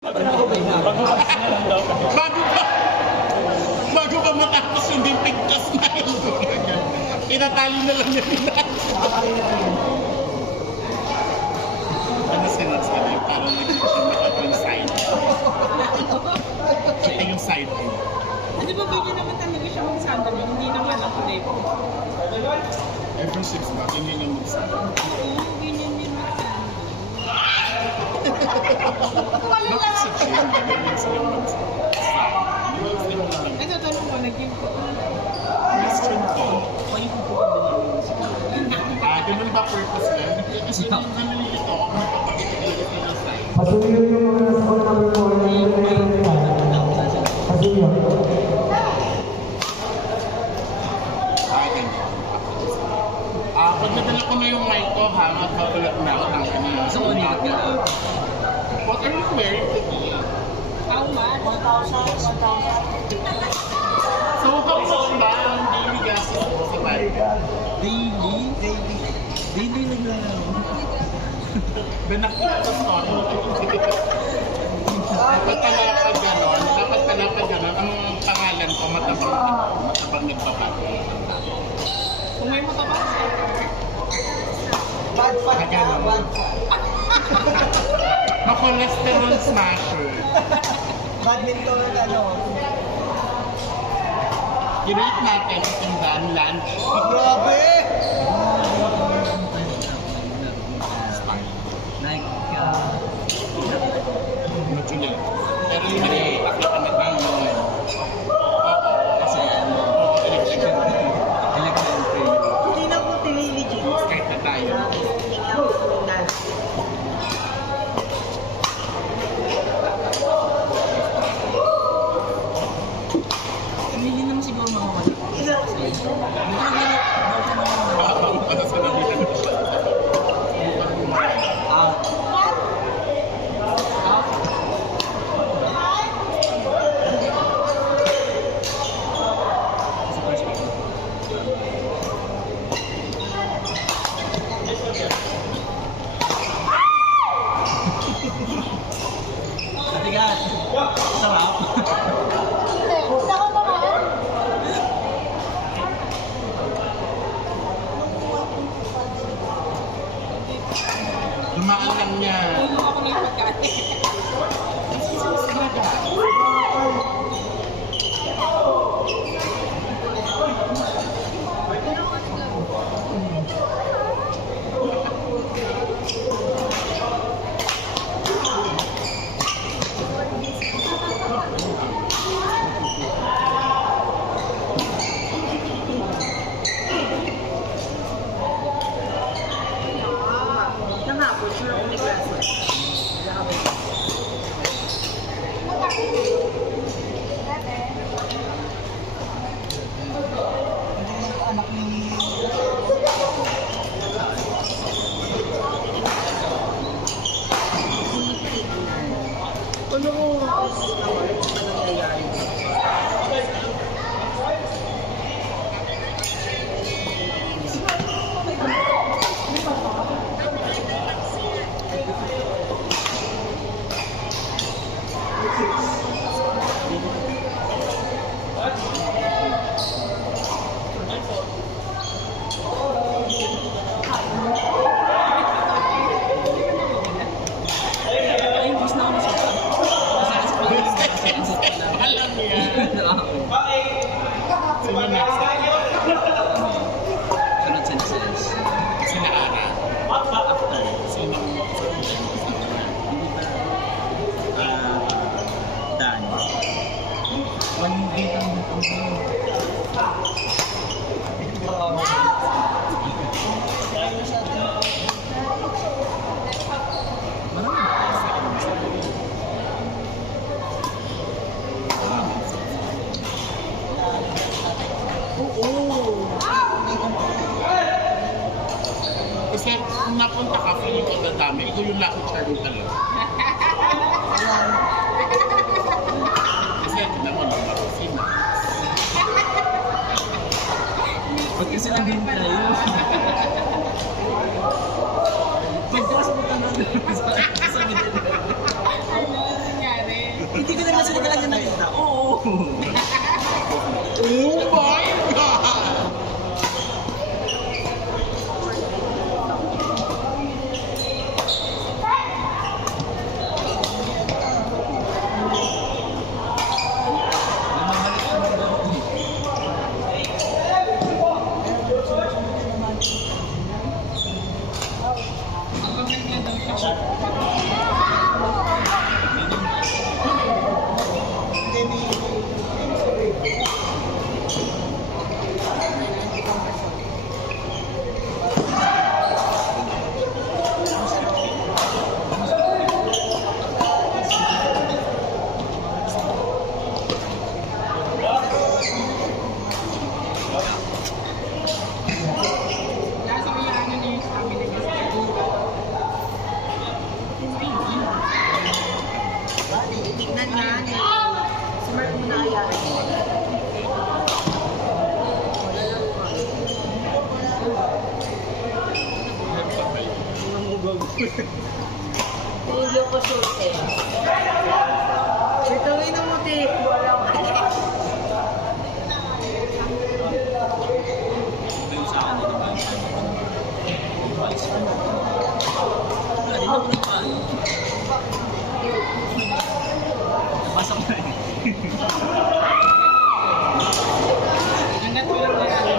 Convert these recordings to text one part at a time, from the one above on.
Bago ka matapos hindi pigtas na yun. Pinatali na lang nila. Ano sinasabi? Parang nagkita yung side. Ito yung side. Di ba ganyan naman talaga siya mag-sandal? Hindi naman ang kulay po. Ever since ba, ganyan yung mag-sandal. Oo, ganyan din mag-sandal. Bakit sa gym, ganyan sila mag-sandal? Ano, tanong mo, nag-gym ko. Question ko. Ganun ba purpose yan? Kasi nalilito ako kung napapakita ng side. Patuloy yung mga nasa namin po na yung patuloy. Pag nadala ko na yung mic ko ha, magpapalat na ako ng ano. So, ulit ka. What are you wearing today? How much? 1,000. So, how much ba ang daily gastos mo sa bike? Daily naglalaro. Benakita sa story. Dapat kalapag ganon, ang pangalan ko matabang nagbabago. Kung may matabas, Ganon. Ma-cholesterol smasher. Badminton ano? I-rate natin itong lunch. Grabe! Natuloy. Pero yung nakikita ka na lang naman. Kasi election. Hindi na po tiniligid. Kahit na tayo. hindi naman siguro makawala. Para sa nabihan ko siya. Katigas. Sarap. Dumaan lang niya. Tulong ako ng pagkain. Nangapon siya ako may klase. Anak ni... Ano mo? Ano nangyayari? Ay, gusto na ako masukal. Alam niya. Sino next? Sunod sa Nasilas. Sina Ara. After. Sino? Dan. One day ang Kasi kung napunta ka, feeling ko dadami. Ikaw yung lucky charm talaga. Kasi tignan mo lang ako. Sino? Pag kasi nandun tayo. Pagkakasabutan natin sa gitna. Hindi ko naman sila talaga nakita. Oo. Oh my God! Nasa may ano niya yung stamina niya sa Tignan nga niya. Smart mo na yan. Video ko shoot eh. Ito rin ang muti. Wala ko. hanggat walang nanalo.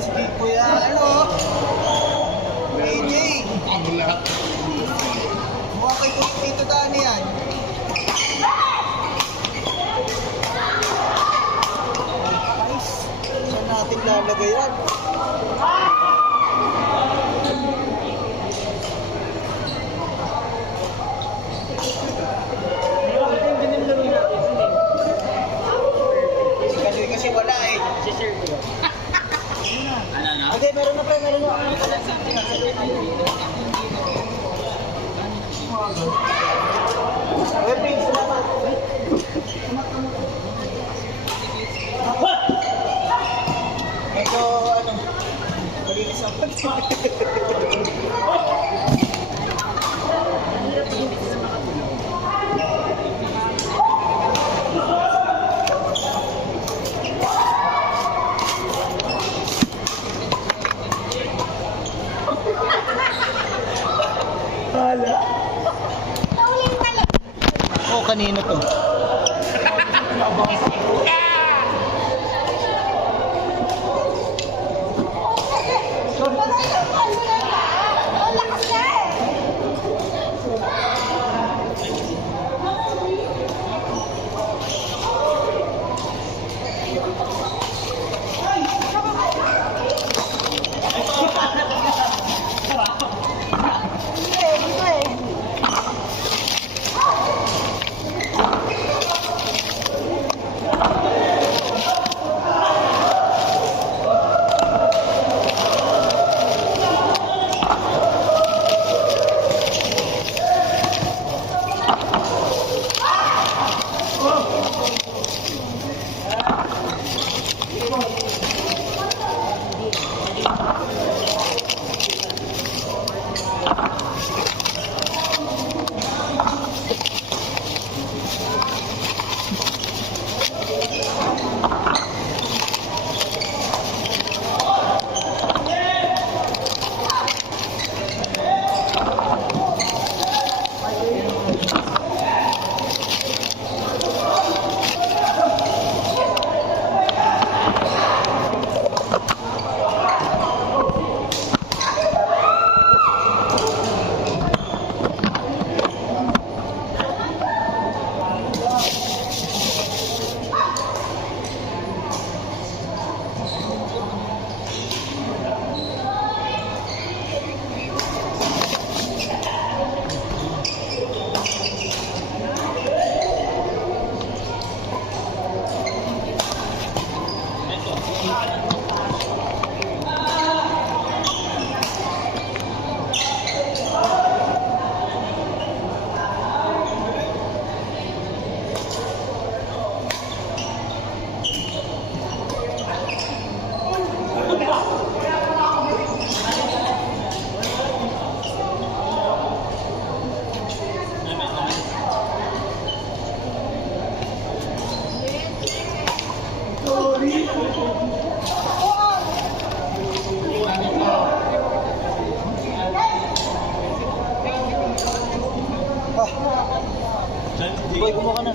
Sige, kuya. Ano? AJ. Ang lahat. Mukha kay Tito Dani yan. Guys, saan natin lalagay yan? Si Kaloy kasi wala eh. Si Sergio. Okay, meron na pa, meron na. Okay, Prince, salamat. Medyo, ano, malinis ako. Hala. Oh, kanino to? Boy, kumuha ka na.